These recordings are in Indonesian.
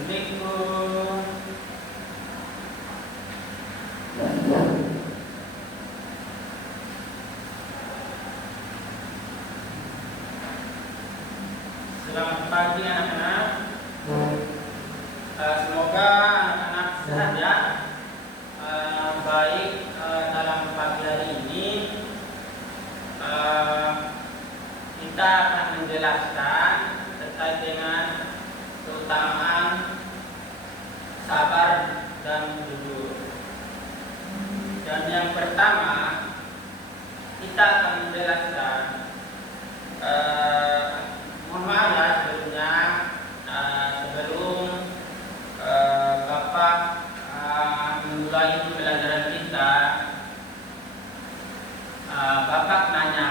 Assalamualaikum. Selamat pagi anak-anak. Semoga anak-anak sehat ya. Baik, dalam pagi hari ini kita akan menjelaskan terkait dengan keutamaan sabar dan jujur. Dan yang pertama kita akan menjelaskan, mohon maaf ya sebelumnya, sebelum Bapak memulai pelajaran kita, Bapak nanya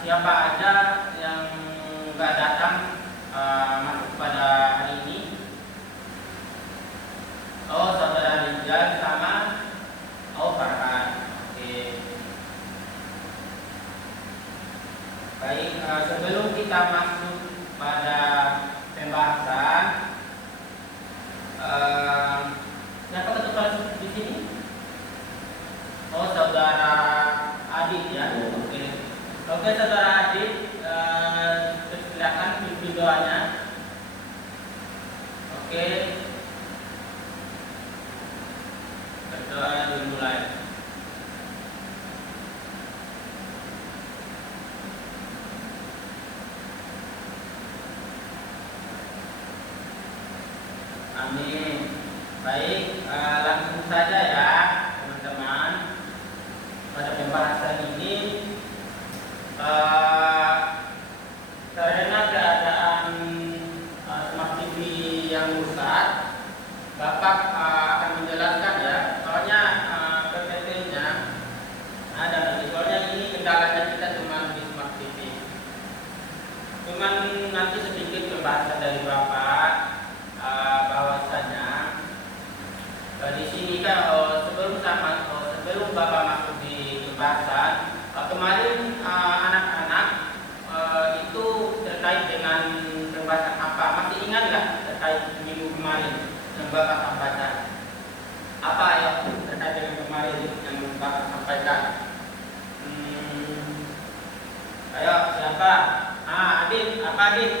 siapa aja yang nggak datang masuk pada hari ini. Oh, saudara Rizal sama Farhan. Oke. Baik, sebelum kita masuk pada pembahasan, siapa ketua di sini? Oh, saudara Adit ya. Oke. Oke, saudara Adit, silakan pimpin doanya. Oke. Berdoa dimulai. Amin. Baik, langsung saja ya teman-teman. Pada pembahasan ini, karena keadaan smart TV yang rusak, Bapak akan menjelaskan ya. Soalnya PPT-nya ada lagi. Soalnya ini kendalanya kita cuma di smart TV. Cuman nanti sedikit pembahasan dari Bapak, bahwasanya di sini kan sebelum Bapak masuk di pembahasan, kemarin anak-anak itu terkait dengan pembahasan apa? Masih ingat nggak terkait minggu kemarin yang Bapak sampaikan? Apa ya terkait dengan kemarin yang Bapak sampaikan? Ayo siapa? Adit, apa Adit?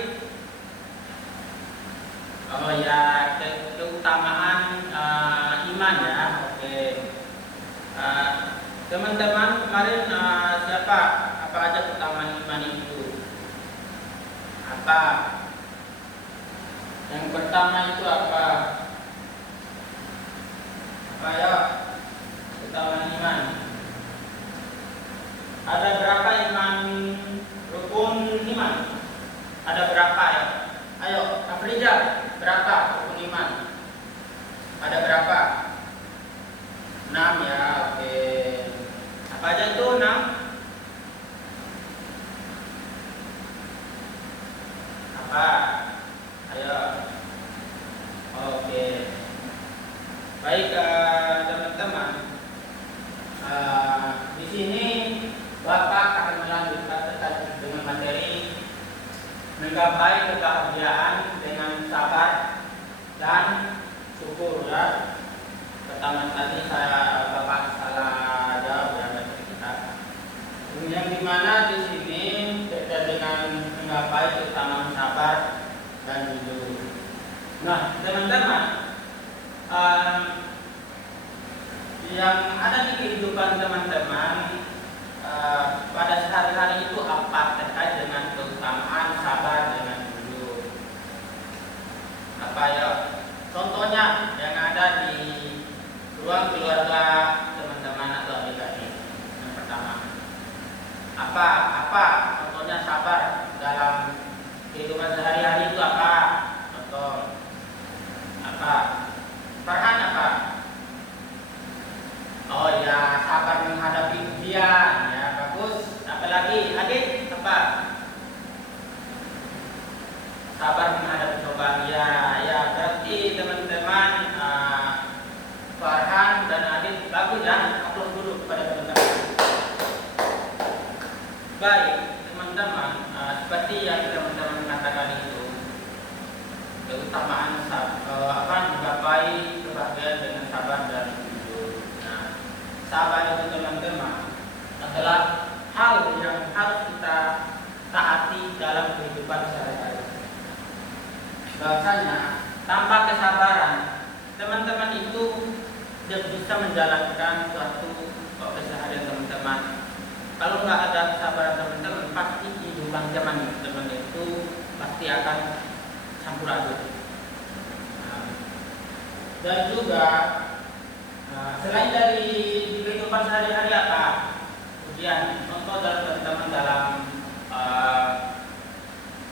Oh ya, keutamaan iman ya. Oke. Teman-teman kemarin siapa? Apa aja keutamaan iman itu? Apa? Yang pertama itu apa? Apa ya? Keutamaan iman. Ada berapa iman, rukun iman? Ada berapa ya? Ayo, Afrizal, berapa rukun iman? Ada berapa? 6 ya, oke. Apa aja itu 6? Apa? Ayo. Oke. Baik, teman-teman. Di sini Bapak akan melanjutkan terkait dengan materi menggapai kebahagiaan dengan sabar dan syukur ya. Pertama tadi Bapak salah jawab ya materi kita. Yang dimana di sini terkait dengan menggapai keutamaan sabar dan jujur. Nah, teman-teman, yang ada di kehidupan teman-teman pada sehari-hari itu apa terkait dengan keutamaan sabar dengan jujur? Apa ya? Contohnya yang ada di ruang keluarga teman-teman atau adik-adik. Yang pertama, apa contohnya sabar dalam kehidupan sehari-hari itu apa? Contoh apa? Farhan apa? Oh ya, sabar menghadapi ujian ya, bagus. Apalagi Adit apa? keutamaan menggapai kebahagiaan dengan sabar dan jujur. Nah, sabar itu teman-teman adalah hal yang harus kita taati dalam kehidupan sehari-hari. Bahwasanya tanpa kesabaran teman-teman itu tidak bisa menjalankan suatu keseharian teman-teman. Kalau nggak ada kesabaran teman-teman, pasti kehidupan teman-teman itu pasti akan campur aduk. Dan juga selain dari kehidupan sehari-hari apa? Kemudian contoh dalam teman-teman dalam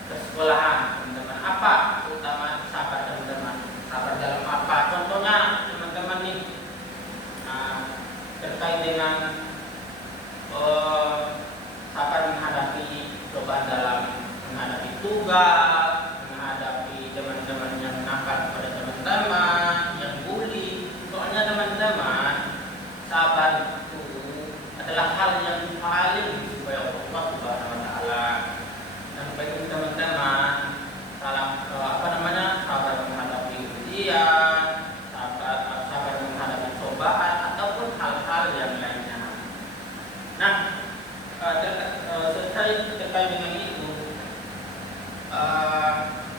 kesekolahan teman-teman, apa terutama sabar teman-teman? Sabar dalam apa? Contohnya teman-teman nih terkait dengan sabar menghadapi cobaan dalam menghadapi tugas, menghadapi teman-teman yang nakal pada teman-teman, yang bully. Soalnya teman-teman, sabar itu adalah hal yang paling disukai Allah Subhanahu wa taala. Dan bagi teman-teman sabar menghadapi ujian, sabar menghadapi cobaan ataupun hal-hal yang lainnya. Nah, terkait dengan itu,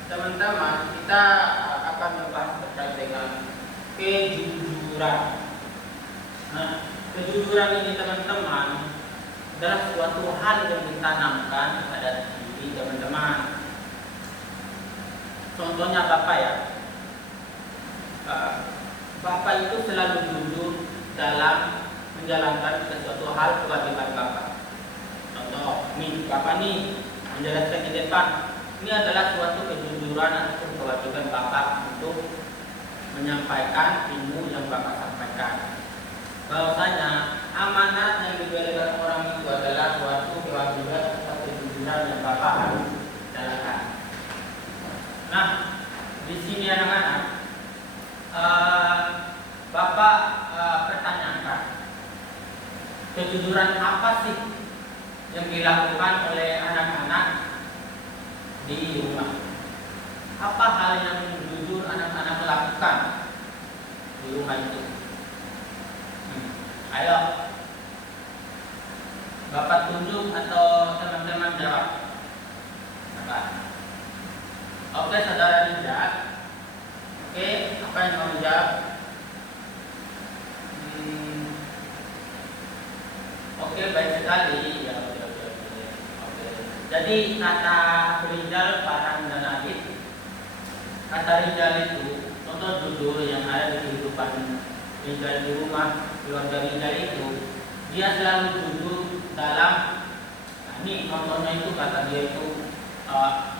teman-teman, kita akan membahas terkait dengan kejujuran. Nah, kejujuran ini teman-teman adalah suatu hal yang ditanamkan pada diri teman-teman. Contohnya Bapak ya, Bapak itu selalu jujur dalam menjalankan sesuatu hal kewajiban Bapak. Contoh, nih Bapak nih menjelaskan di depan, ini adalah suatu kejujuran atau kewajiban Bapak untuk menyampaikan ilmu yang Bapak sampaikan. Bahwasanya amanat yang diberikan orang itu adalah suatu kewajiban atau kejujuran yang Bapak harus jalankan. Nah, di sini anak-anak, Bapak pertanyakan, kejujuran apa sih yang dilakukan oleh anak-anak di rumah? Apa hal yang jujur anak-anak lakukan di rumah itu? Ayo, Bapak tunjuk atau teman-teman jawab. Bapak. Oke, saudara Rizal. Oke, apa yang mau dijawab? Oke, baik sekali. Ya, oke. Jadi kata Rizal, Farhan dan Adit, kata Rizal itu contoh jujur yang ada di kehidupan Rizal di rumah, keluarga Rizal itu, dia selalu jujur dalam, ini contohnya itu kata dia itu,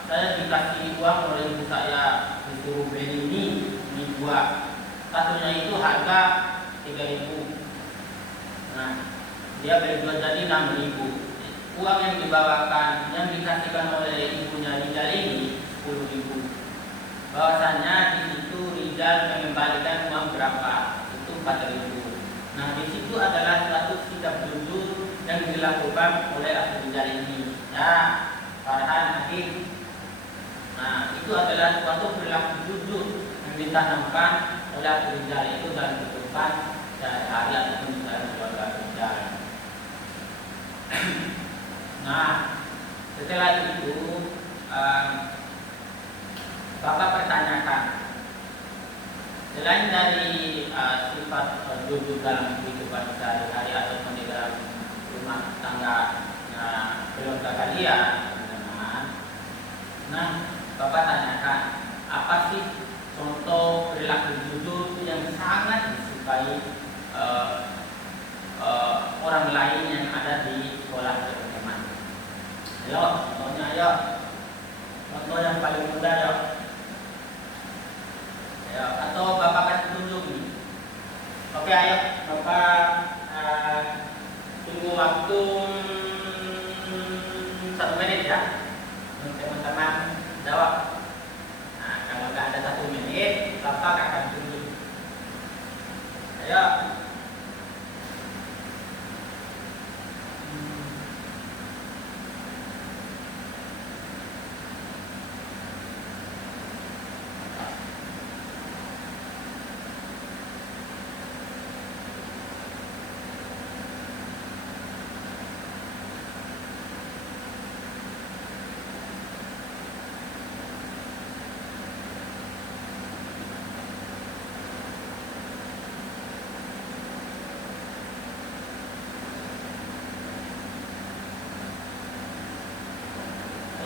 saya dikasih uang oleh ibu saya disuruh beli ini buah, satunya itu harga 3.000. Nah, dia beli dua jadi 6.000. Uang yang dibawakan, yang dikasihkan oleh ibunya Rizal ini 10.000. Bahwasanya di situ Rizal mengembalikan uang berapa? Itu 4.000. Nah, di situ adalah suatu sikap jujur yang dilakukan oleh Abu Rizal ini. Ya, Farhan, Adit. Nah, itu adalah suatu perilaku jujur yang ditanamkan oleh Abu Rizal itu dalam kehidupan sehari-hari ataupun dalam keluarga Rizal. Nah, setelah itu Bapak pertanyakan, selain dari sifat jujur dalam kehidupan sehari-hari ataupun di dalam rumah tangga keluarga kalian, teman-teman. Nah, Bapak tanyakan, apa sih contoh perilaku jujur yang sangat disukai orang lain yang ada di sekolah teman-teman? Ayo, contohnya ayo. Contoh yang paling mudah ayo. Ayo, atau Bapak kasih tunjuk nih. Oke, ayo Bapak tunggu waktu 1 menit ya. Teman-teman jawab. Nah, kalau nggak ada 1 menit, Bapak akan tunjuk. Ayo.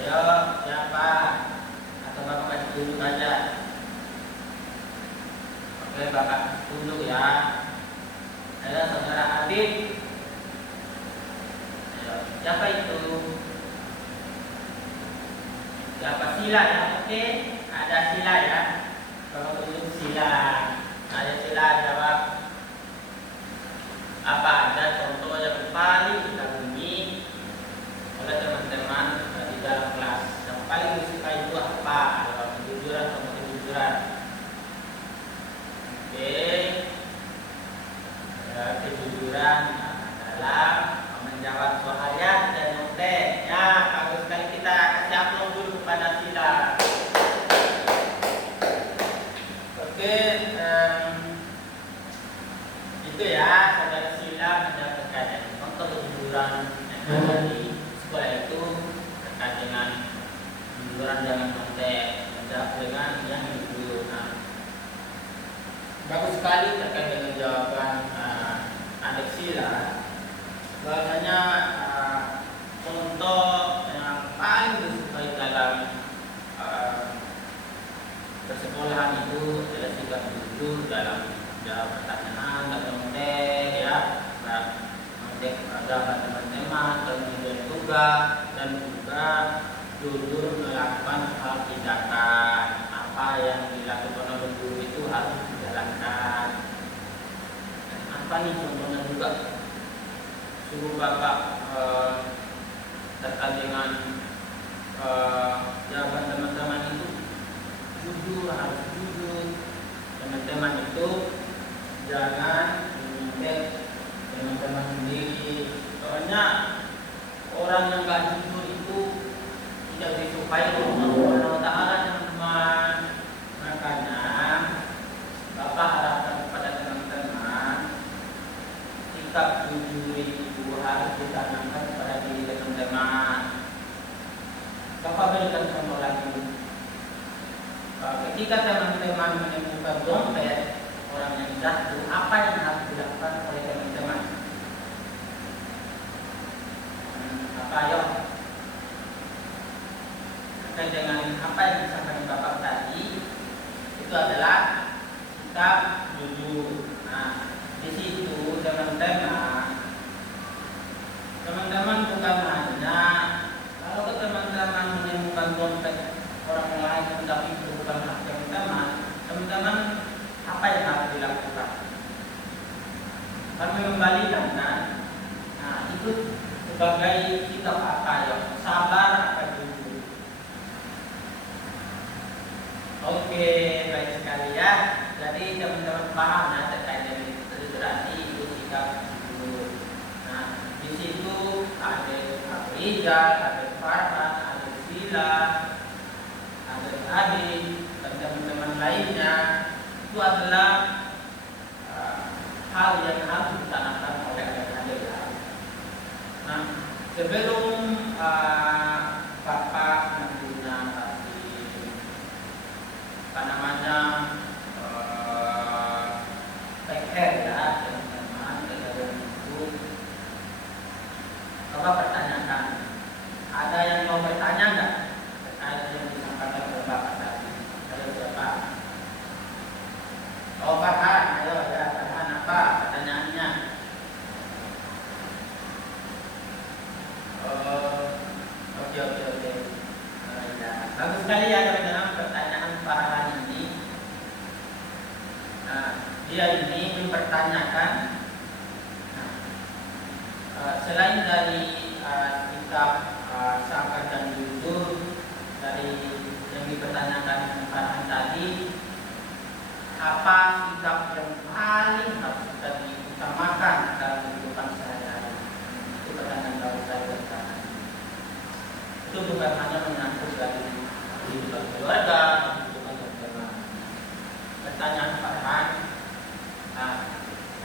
Ayo, siapa? Atau Bapak kasih tunjuk aja? Oke, Bapak tunjuk ya. Ayo, saudara Adit. Ayo, siapa itu? Siapa? Sila ya? Oke, ada Sila ya. Bapak tunjuk Sila. Ada Sila jawab. Apa ada contoh yang paling dikagumi oleh teman-teman di dalam kelas? Yang paling disukai itu apa? Dalam kejujuran atau kejujuran? Oke, kejujuran dalam menjawab soalnya dan nyontek. Ya, bagus sekali, kita kasih aplaus dulu kepada Sila. Oke, itu ya, saudara Sila menjawab terkait dengan contoh kejujuran yang ada di sekolah itu terkait dengan kejujuran jangan nyontek, menjawab dengan yang jujur. Nah, bagus sekali terkait dengan jawaban adik Sila. Bahwasanya contoh yang paling disukai dalam persekolahan itu adalah sikap jujur dalam jawab pertanyaan, dan nyontek ya, nyontek kepada teman-teman, kemudian tugas, dan juga jujur melakukan hal tindakan apa yang dilakukan oleh guru itu harus dijalankan. Dan apa nih contohnya juga? Suruh Bapak terkait dengan jawaban teman-teman itu jujur, harus jujur. Teman-teman itu jangan menyontek teman-teman sendiri. Soalnya orang yang gak jujur itu tidak disukai oleh Allah Subhanahu wa Ta'ala, teman-teman. Makanya Bapak harapkan kepada teman-teman sikap jujur itu harus ditanamkan kepada diri teman-teman. Bapak berikan contoh lagi. Ketika teman-teman menemukan dompet orang yang jatuh, apa yang harus dilakukan oleh teman-teman? Apa ayo? Terkait dengan apa yang disampaikan Bapak tadi, itu adalah sikap jujur. Nah, di situ teman-teman bukan hanya kalau teman-teman menemukan dompet orang lain tetapi itu bukan hak teman-teman, apa yang harus dilakukan? Kami membalikan kan? Nah, itu sebagai sikap apa ya? Sabar apa jujur? Oke, baik sekali ya. Jadi teman-teman paham ya terkait dengan literasi itu sikap jujur. Nah, di situ ada Rizal, ada Farhan, ada Sila, ada Adi, dan teman-teman lainnya. Itu adalah hal yang harus ditanamkan oleh adik-adik. Nah, sebelum Bapak nantinya kasih PR ya teman-teman kegiatan itu, Bapak pertanyakan, ada yang mau bertanya nggak terkait yang disampaikan oleh Bapak tadi? Ayo siapa? Oh Farhan, ayo ya Farhan, apa pertanyaannya? Oke. Ya. Bagus sekali ya dalam pertanyaan Farhan ini. Nah, dia ini mempertanyakan selain dari sikap sabar dan jujur dari yang dipertanyakan Farhan tadi, apa sikap yang paling harus kita diutamakan dalam kehidupan sehari-hari? Itu pertanyaan baru saya bertanya. Itu bukan hanya menyangkut dari kehidupan keluarga, kehidupan teman-teman. Pertanyaan Farhan, nah,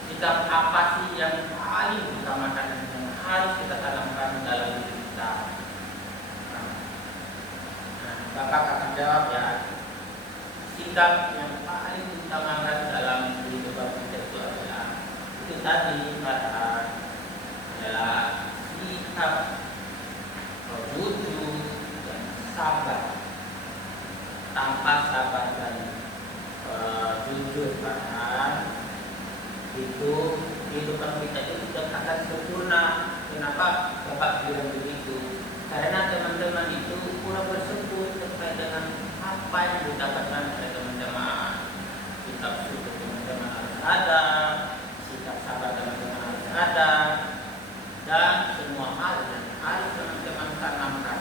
sikap apa sih yang paling diutamakan dan yang harus kita tanamkan dalam diri kita? Nah, Bapak akan jawab ya. Sikap yang paling diutamakan dalam kehidupan kita itu adalah itu tadi adalah sikap jujur dan sabar. Tanpa sabar dan jujur pada itu kehidupan kita itu tidak akan sempurna. Kenapa Bapak bilang begitu? Karena teman-teman itu kurang bersebut terkait dengan apa yang didapatkan oleh teman-teman. Kitab suci teman-teman harus ada, sikap sabar teman-teman harus ada, dan semua hal yang harus teman-teman tanamkan.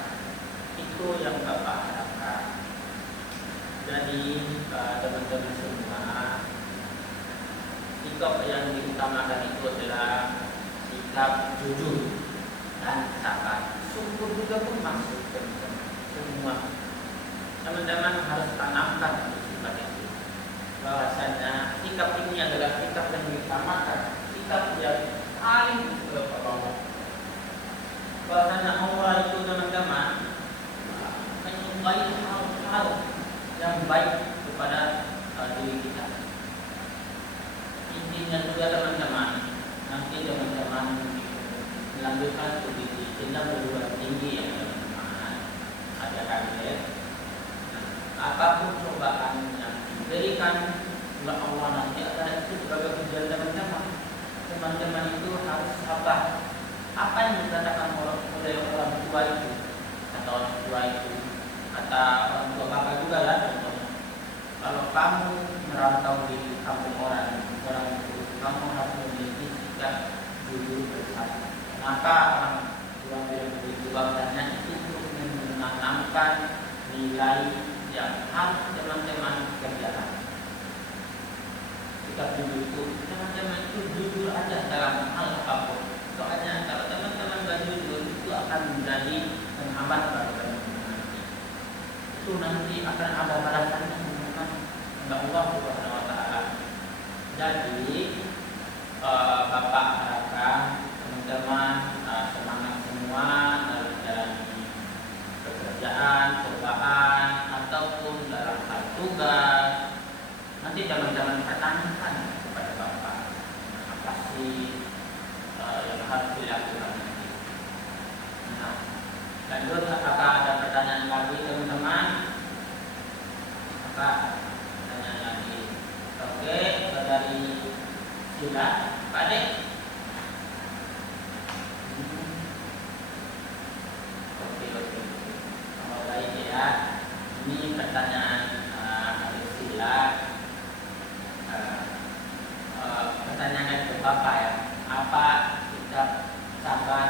Itu yang Bapak harapkan. Jadi teman-teman semua, sikap yang diutamakan itu adalah sikap jujur dan sabar. Syukur juga pun masuk teman-teman. Semua teman-teman harus tanamkan sifat itu. Bahwasanya sikap ini adalah sikap yang diutamakan, sikap yang paling disebut Allah. Bahwasanya Allah itu teman-teman menyukai hal-hal yang baik kepada diri kita. Intinya juga teman-teman, nanti teman-teman melanjutkan studi jenjang perguruan tinggi ya teman-teman, ada kaget. Apapun cobaan yang diberikan oleh Allah nanti akan itu sebagai ujian teman-teman. Teman-teman itu harus sabar. Apa yang dikatakan oleh orang tua itu, atau orang tua itu, kata orang tua bapak juga lah contohnya. Kalau kamu merantau di kampung orang itu, kamu harus memiliki sikap jujur bersabar. Maka orang tua bilang begitu, bahwasanya itu untuk menanamkan nilai yang harus teman-teman kerjakan. Sikap jujur itu, teman-teman itu jujur aja dalam hal apapun. Soalnya kalau teman-teman gak jujur itu akan menjadi menghambat pada teman-teman nanti. Itu nanti akan ada balasannya teman-teman. Allah Subhanahu wa taala. Jadi Bapak harapkan teman-teman semangat semua dalam menjalani pekerjaan, cobaan ataupun dalam hal tugas. Nanti teman-teman pertanyakan kepada Bapak apa sih yang harus dilakukan nanti. Nah, lanjut, apakah ada pertanyaan lagi teman-teman? Apa pertanyaan lagi? Oke, dari Sila, Pak Dek. Oke. Baik ya. Ini pertanyaan dari Sila. Pertanyaan ke Bapak ya. Apa sikap sabar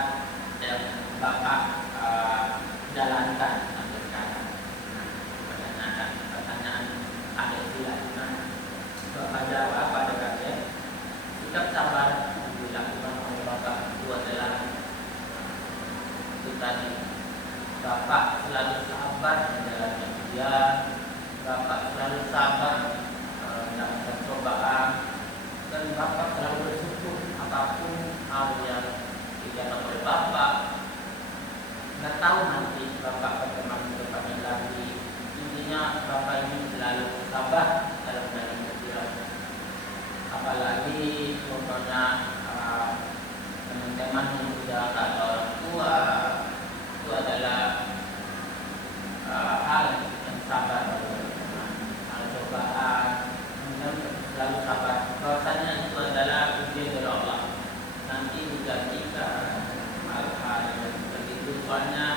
yang Bapak jalankan sampai sekarang? Pertanyaan ada Sila. Bapak jawab pada kakek. Sikap sabar yang dilakukan oleh Bapak itu adalah itu tadi. Bapak selalu sabar menjalani ujian. Bapak selalu sabar dalam percobaan. Dan Bapak selalu bersyukur apapun hal yang dijalankan oleh Bapak. Nggak tahu nanti Bapak bagaimana depannya lagi. Intinya Bapak ini selalu sabar dalam menjalani ujian. Apalagi contohnya teman-teman yang sudah kata orang tua, itu adalah hal yang sabar teman-teman. Hal cobaan, selalu sabar. Bahwasanya itu adalah ujian dari Allah. Nanti digantikan hal-hal yang seperti itu. Soalnya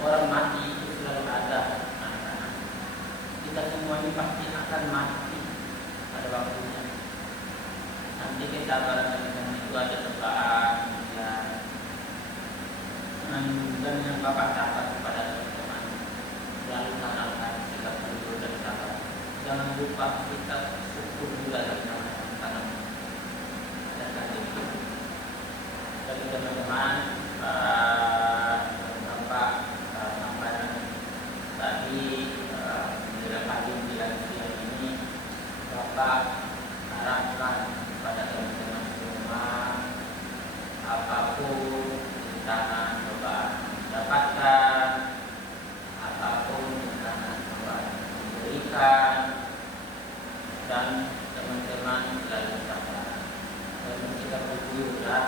orang mati itu selalu ada. Kita semua ini pasti akan mati pada waktunya. Nanti kesabaran teman-teman itu ada cobaan, dan yang Bapak sabar kepada teman-teman selalu tanamkan sikap jujur dan sabar. Jangan lupa sikap syukur juga dari tanam. Jadi teman-teman, Bapak sampaikan tadi menjelang pagi menjelang siang ini, Bapak harapkan kepada teman-teman semua apapun rintangan cobaan dapatkan, apapun rintangan cobaan diberikan, dan teman-teman selalu sabar dan kita jujur ya.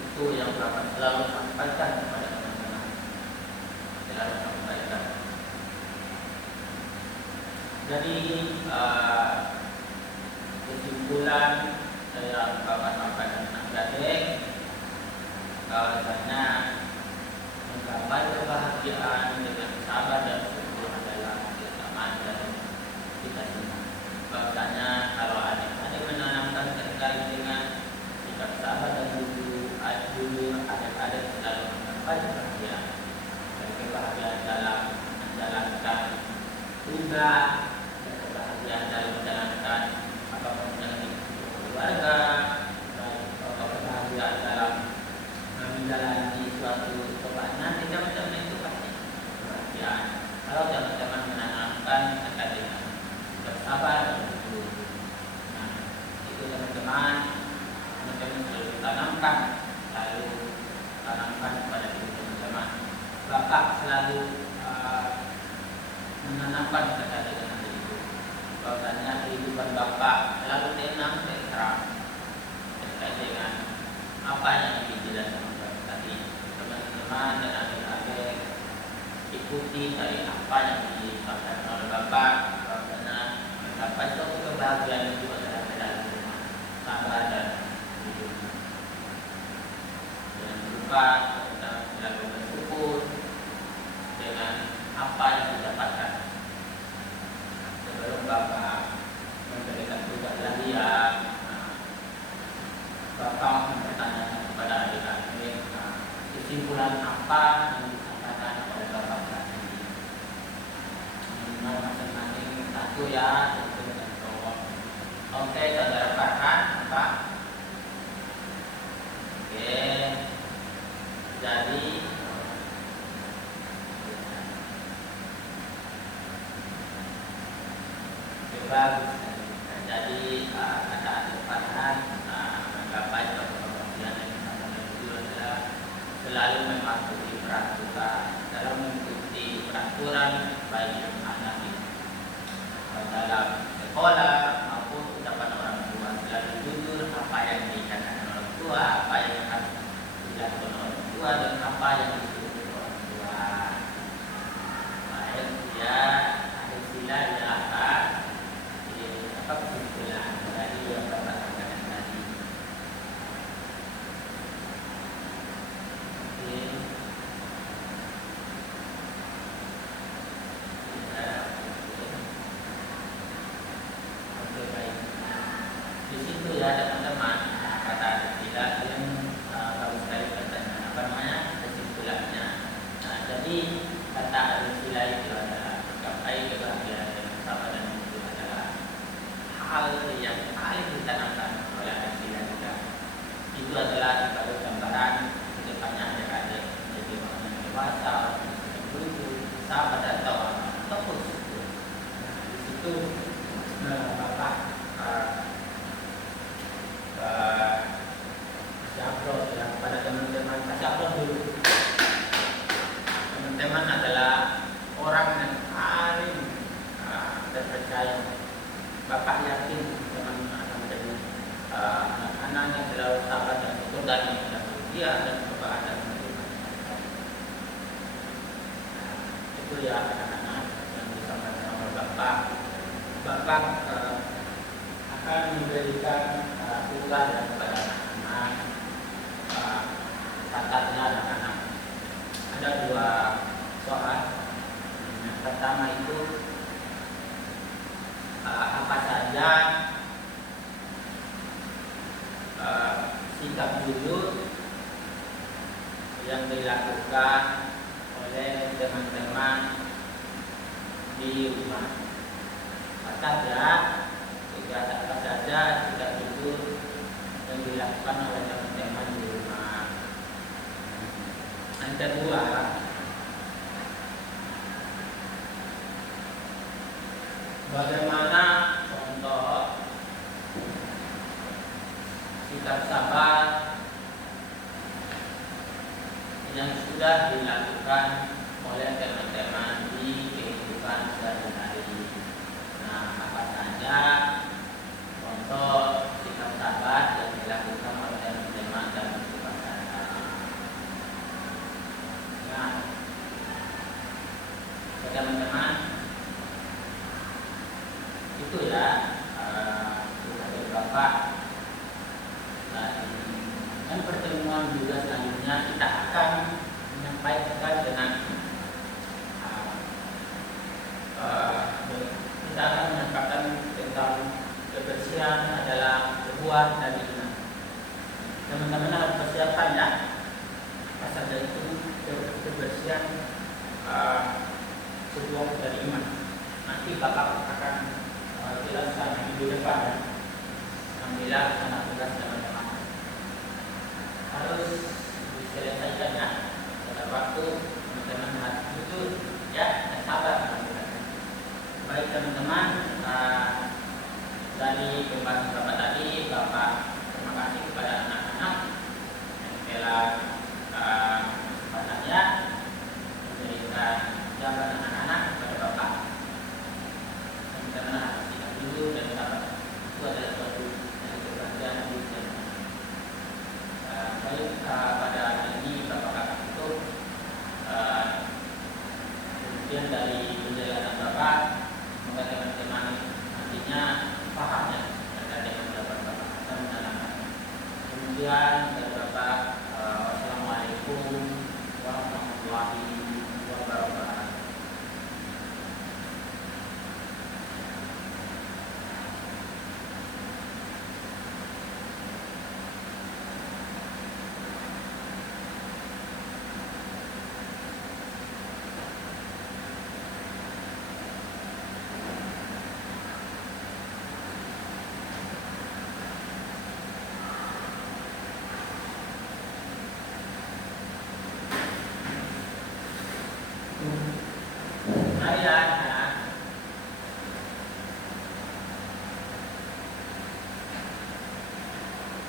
Itu yang Bapak selalu sampaikan kepada teman-teman. dalam kebaikan. Jadi kesimpulan saya bapak-bapak dan adik-adik, bahwasanya menggapai kebahagiaan dengan sabar dan syukur adalah kesamaan dan kita semua. Bahwasanya kalau adik-adik menanamkan terkait dengan sikap sabar dan jujur, adik-adik selalu menggapai kebahagiaan. Dan kebahagiaan dalam menjalankan tugas, dan kebahagiaan dalam menjalankan apapun yang dibutuhkan keluarga, dan kebahagiaan dalam menjalani suatu kebaikan, teman-teman itu pasti kebahagiaan. Kalau teman-teman menanamkan terkait dengan bersabar dan jujur, nah itu teman-teman selalu tanamkan kepada diri teman-teman. Bapak selalu menanamkan terkait dengan hal itu, bahwasanya kehidupan bapak selalu tenang, tentram terkait dengan apa yang dijelaskan tadi. Teman-teman dan adik-adik ikuti dari apa yang disampaikan oleh bapak, bahwasanya mencapai suatu kebahagiaan itu adalah dalam sabar dan jujur. Jangan lupa kita selalu bersyukur dengan apa yang didapatkan. Sebelum bapak memberikan tugas lahiriah, bapak bertanya kepada adik-adik kesimpulan apa yang disampaikan oleh bapak tadi. Masing-masing satu ya, tentu dan jawab. Oke, saudara Farhan, Pak. Oke, jadi bagus. Jadi kata adik Farhan, menggapai kebahagiaan yang disampaikan itu adalah selalu mematuhi peraturan, dalam mengikuti peraturan baik yang ada di dalam sekolah maupun ucapan orang tua, selalu jujur apa yang dikatakan orang tua, apa yang harus dilakukan orang tua, dan apa yang disuruh orang tua. Baik ya, ada sila ya apa kesimpulan dari yang bapak sampaikan tadi. Oke, baik. Di situ ya teman-teman, kata sila yang bagus sekali katanya, apa namanya, kesimpulannya. Nah, jadi kata sila itu adalah menggapai kebahagiaan dengan sabar dan jujur adalah hal yang paling ditanamkan oleh sila juga. Itu adalah sebagai gambaran kedepannya adik-adik menjadi orang yang dewasa, yang jujur, sabar dan tawakal ataupun syukur. Nah, di situ bapak Syafron ya, pada teman-teman Syafron dulu. Teman-teman adalah orang yang paling terpercaya. Bapak yakin teman-teman akan menjadi anak-anak yang selalu sabar dan syukur dan yang bahagia dan kebahagiaan. Itu ya anak-anak yang disampaikan oleh bapak. Bapak akan memberikan tugas kepada anak-anak. Catatnya anak-anak ada 2 soal. Yang pertama itu apa saja sikap jujur yang dilakukan oleh teman-teman di rumah. Apa saja sikap jujur yang dilakukan oleh teman-teman di rumah. Yang kedua, bagaimana contoh sikap sabar yang sudah dilakukan oleh teman-teman di kehidupan sehari-hari. Nah, apa saja contoh sikap sabar yang dilakukan oleh teman-teman dalam kehidupan sehari-hari. Nah, teman-teman itu ya dari Bapak. Dan pertemuan juga selanjutnya kita akan menyampaikan dengan kita akan menyampaikan tentang kebersihan adalah sebuah dari iman. Teman-teman harus persiapkan ya. Pasal itu kebersihan sebuah dari iman. Nanti Bapak akan jelaskan minggu depan ya. Alhamdulillah sangat tugas teman-teman. Harus diselesaikan ya. Pada waktu teman-teman harus jujur ya dan sabar. Baik teman-teman, dari pembahasan Bapak tadi, Bapak terima kasih kepada anak-anak yang telah kesempatannya memberikan jawaban anak-anak kepada Bapak. Teman-teman harus tidak dulu dan sabar. Itu adalah suatu dari kebahagiaan hidup teman-teman. Baik pada hari ini Bapak akan tutup. Kemudian dari penjelasan Bapak, semoga teman-teman nantinya paham ya terkait dengan pendapat Bapak dan menanamkan. Kemudian